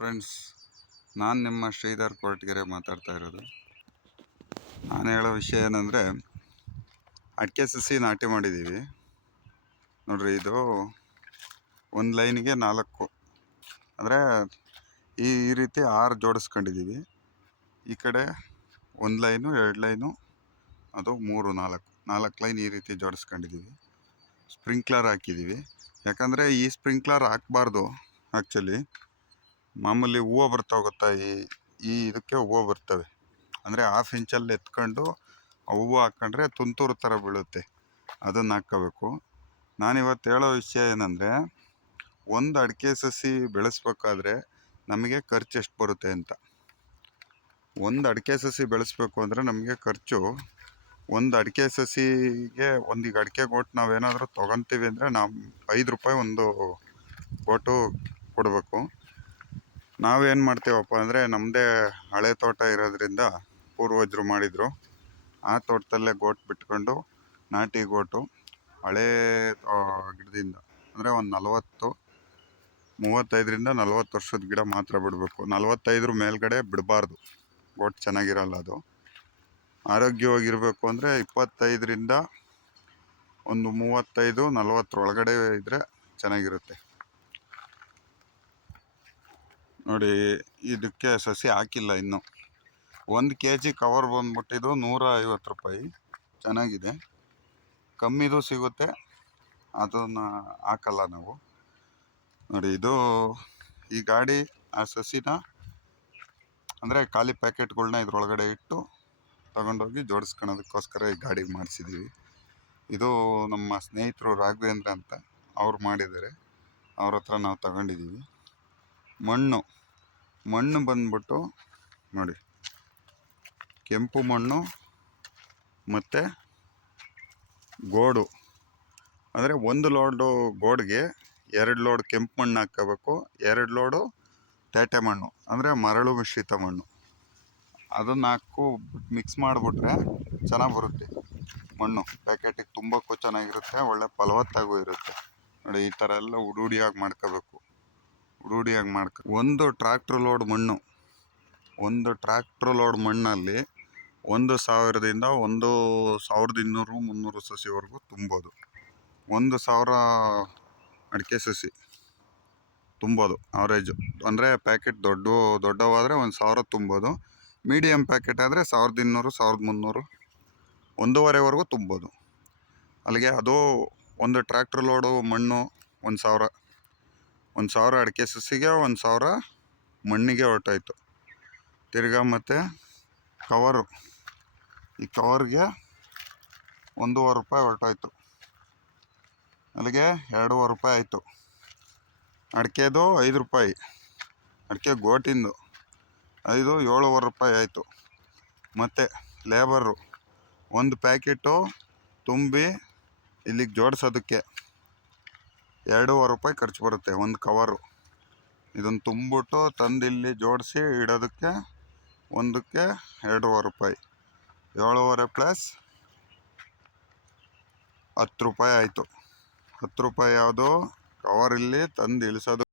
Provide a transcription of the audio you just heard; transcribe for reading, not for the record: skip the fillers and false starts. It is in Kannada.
ಫ್ರೆಂಡ್ಸ್, ನಾನು ನಿಮ್ಮ ಶ್ರೀಧರ್ ಕೊರಟಗೆರೆ ಮಾತಾಡ್ತಾ ಇರೋದು. ನಾನು ಹೇಳೋ ವಿಷಯ ಏನಂದರೆ, ಅಡಿಕೆ ಸಸಿ ನಾಟಿ ಮಾಡಿದ್ದೀವಿ ನೋಡ್ರಿ. ಇದು ಒಂದು ಲೈನಿಗೆ 4 ಅಂದರೆ ಈ ರೀತಿ 6 ಜೋಡಿಸ್ಕೊಂಡಿದ್ದೀವಿ. ಈ ಕಡೆ 1 ಲೈನು 2 ಲೈನು, ಅದು 3 4 ಲೈನ್ ಈ ರೀತಿ ಜೋಡಿಸ್ಕೊಂಡಿದ್ದೀವಿ. ಸ್ಪ್ರಿಂಕ್ಲರ್ ಹಾಕಿದ್ದೀವಿ. ಯಾಕಂದರೆ ಈ ಸ್ಪ್ರಿಂಕ್ಲರ್ ಹಾಕಬಾರ್ದು. ಆ್ಯಕ್ಚುಲಿ ಮಾಮೂಲಿ ಹೂವು ಬರ್ತಾವೆ ಗೊತ್ತಾ, ಈ ಇದಕ್ಕೆ ಹೂವು ಬರ್ತವೆ. ಅಂದರೆ 1/2 ಇಂಚಲ್ಲಿ ಎತ್ಕೊಂಡು ಹೂವು ಹಾಕ್ಕೊಂಡ್ರೆ ತುಂತುರು ಥರ ಬೀಳುತ್ತೆ, ಅದನ್ನು ಹಾಕ್ಕೋಬೇಕು. ನಾನಿವತ್ತು ಹೇಳೋ ವಿಷಯ ಏನಂದರೆ, ಒಂದು ಅಡಿಕೆ ಸಸಿ ಬೆಳೆಸ್ಬೇಕಾದ್ರೆ ನಮಗೆ ಖರ್ಚು ಎಷ್ಟು ಬರುತ್ತೆ ಅಂತ. ಒಂದು ಅಡಿಕೆ ಸಸಿ ಬೆಳೆಸ್ಬೇಕು ಅಂದರೆ ನಮಗೆ ಖರ್ಚು, ಒಂದು ಅಡಿಕೆ ಸಸಿಗೆ ಈಗ ಅಡಿಕೆ ಗೋಟು ನಾವೇನಾದರೂ ತೊಗೊತೀವಿ ಅಂದರೆ ನಾವು 5 ರೂಪಾಯಿ ಒಂದು ಗೋಟು ಕೊಡಬೇಕು. ನಾವೇನು ಮಾಡ್ತೀವಪ್ಪ ಅಂದರೆ, ನಮ್ಮದೇ ಹಳೆ ತೋಟ ಇರೋದ್ರಿಂದ ಪೂರ್ವಜರು ಮಾಡಿದರು. ಆ ತೋಟದಲ್ಲೇ ಗೋಟು ಬಿಟ್ಕೊಂಡು, ನಾಟಿ ಗೋಟು ಹಳೇ ಗಿಡದಿಂದ, ಅಂದರೆ ಒಂದು 35ರಿಂದ 40 ವರ್ಷದ ಗಿಡ ಮಾತ್ರ ಬಿಡಬೇಕು. 45 ಮೇಲ್ಗಡೆ ಬಿಡಬಾರ್ದು, ಗೋಟು ಚೆನ್ನಾಗಿರಲ್ಲ. ಅದು ಆರೋಗ್ಯವಾಗಿರಬೇಕು ಅಂದರೆ 25ರಿಂದ ಒಂದು 35-40 ಒಳಗಡೆ ಇದ್ದರೆ ಚೆನ್ನಾಗಿರುತ್ತೆ. ನೋಡಿ, ಇದಕ್ಕೆ ಸಸಿ ಹಾಕಿಲ್ಲ ಇನ್ನೂ. 1 kg ಕವರ್ ಬಂದ್ಬಿಟ್ಟಿದ್ದು 150 ರೂಪಾಯಿ. ಚೆನ್ನಾಗಿದೆ, ಕಮ್ಮಿದು ಸಿಗುತ್ತೆ, ಅದನ್ನು ಹಾಕಲ್ಲ ನಾವು. ನೋಡಿ, ಇದು ಈ ಗಾಡಿ ಆ ಸಸಿನ, ಅಂದರೆ ಖಾಲಿ ಪ್ಯಾಕೆಟ್ಗಳ್ನ ಇದ್ರೊಳಗಡೆ ಇಟ್ಟು ತಗೊಂಡೋಗಿ ಜೋಡಿಸ್ಕೊಳೋದಕ್ಕೋಸ್ಕರ ಈ ಗಾಡಿಗೆ ಮಾಡಿಸಿದ್ದೀವಿ. ಇದು ನಮ್ಮ ಸ್ನೇಹಿತರು ರಾಘವೇಂದ್ರ ಅಂತ, ಅವ್ರು ಮಾಡಿದ್ದಾರೆ. ಅವ್ರ ಹತ್ರ ನಾವು ತಗೊಂಡಿದ್ದೀವಿ. ಮಣ್ಣು ಬಂದ್ಬಿಟ್ಟು ನೋಡಿ, ಕೆಂಪು ಮಣ್ಣು ಮತ್ತು ಗೋಡು. ಅಂದರೆ 1 ಲೋಡು ಗೋಡಿಗೆ 2 ಲೋಡ್ ಕೆಂಪು ಮಣ್ಣು ಹಾಕ್ಕೋಬೇಕು, 2 ಲೋಡು ತೇಟೆ ಮಣ್ಣು, ಅಂದರೆ ಮರಳು ಮಿಶ್ರಿತ ಮಣ್ಣು. ಅದನ್ನು ಮಿಕ್ಸ್ ಮಾಡಿಬಿಟ್ರೆ ಚೆನ್ನಾಗಿ ಬರುತ್ತೆ ಮಣ್ಣು. ಪ್ಯಾಕೆಟಿಗೆ ತುಂಬಕ್ಕೂ ಚೆನ್ನಾಗಿರುತ್ತೆ, ಒಳ್ಳೆ ಫಲವತ್ತಾಗೂ ಇರುತ್ತೆ. ನೋಡಿ, ಈ ಥರ ಎಲ್ಲ ಉಡುಡಿಯಾಗಿ ಮಾಡ್ಕೋಬೇಕು. ಒಂದು ಟ್ರ್ಯಾಕ್ಟ್ರ್ ಲೋಡ್ ಮಣ್ಣು, 1 ಟ್ರ್ಯಾಕ್ಟ್ರ್ ಲೋಡ್ ಮಣ್ಣಲ್ಲಿ 1000ರಿಂದ 1200-300 ಸಸಿವರೆಗೂ ತುಂಬೋದು. 1000 ಅಡಿಕೆ ಸಸಿ ತುಂಬೋದು ಅವರೇಜು. ಅಂದರೆ ಪ್ಯಾಕೆಟ್ ದೊಡ್ಡವಾದರೆ 1000 ತುಂಬೋದು. ಮೀಡಿಯಮ್ ಪ್ಯಾಕೆಟ್ ಆದರೆ 1200-1300, 1.5ವರೆಗೂ ತುಂಬೋದು. ಅಲ್ಲಿಗೆ ಅದು 1 ಟ್ರ್ಯಾಕ್ಟ್ರ್ ಲೋಡು ಮಣ್ಣು 1000 ಅಡಿಕೆ ಸಸಿಗೆ 1000 ಮಣ್ಣಿಗೆ ಹೊರಟಾಯ್ತು. ತಿರ್ಗಾ ಮತ್ತು ಕವರು, ಈ ಕವರ್ಗೆ 1.5 ರೂಪಾಯಿ ಹೊರಟಾಯ್ತು. ಅಲ್ಲಿಗೆ 2.5 ರೂಪಾಯಿ ಆಯಿತು. ಅಡಿಕೆದು 5 ರೂಪಾಯಿ, ಅಡಿಕೆ ಗೋಟಿಂದು 7.5 ರೂಪಾಯಿ ಆಯಿತು. ಮತ್ತು ಲೇಬರು 1 ಪ್ಯಾಕೆಟು ತುಂಬಿ ಇಲ್ಲಿಗೆ ಜೋಡಿಸೋದಕ್ಕೆ 2.5 ರೂಪಾಯಿ ಖರ್ಚು ಬರುತ್ತೆ. 1 ಕವರು ಇದನ್ನು ತುಂಬಿಬಿಟ್ಟು ತಂದು ಇಲ್ಲಿ ಜೋಡಿಸಿ ಇಡೋದಕ್ಕೆ ಒಂದಕ್ಕೆ 2.5 ರೂಪಾಯಿ. 7.5 ಪ್ಲಸ್ 10 ರೂಪಾಯಿ ಆಯಿತು. 10 ರೂಪಾಯಿ ಯಾವುದು, ಕವರ್ ಇಲ್ಲಿ ತಂದು ಇಳಿಸೋದು.